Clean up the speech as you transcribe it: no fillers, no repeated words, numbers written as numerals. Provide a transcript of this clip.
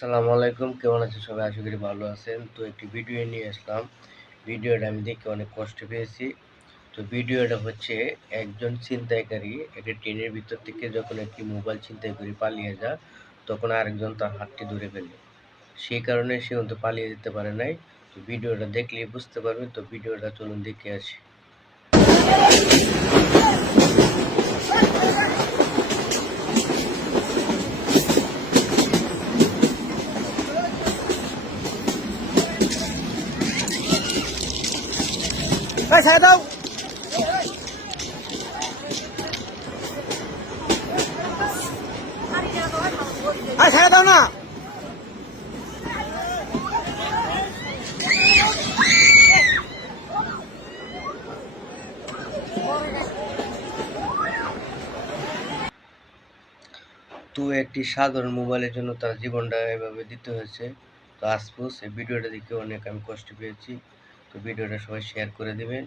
আসসালামু আলাইকুম, কেমন আছেন সবাই? আশা করি ভালো আছেন। তো একটি ভিডিও নিয়ে আসলাম। ভিডিওটা আমি দেখে অনেক কষ্ট পেয়েছি। তো ভিডিওটা হচ্ছে একজন ছিনতাইকারী একটা ট্রেনের ভিতর থেকে যখন একটি মোবাইল ছিনতাই করে পালিয়ে যায়, তখন আরেকজন তার হাতটি ধরে ফেলে। সেই কারণে সে কিন্তু পালিয়ে যেতে পারে নাই। তো ভিডিওটা দেখলেই বুঝতে পারবেন। তো ভিডিওটা চলুন দেখে আসি। এই ছেড়ে দাও। ছেড়ে দাও না। তো একটি সাধারণ মোবাইলের জন্য তার জীবনটা এভাবে দিতে হয়েছে। তো আফসোস, এই ভিডিওটা দেখে অনেক আমি কষ্ট পেয়েছি। তো ভিডিওটা সবাই শেয়ার করে দিবেন।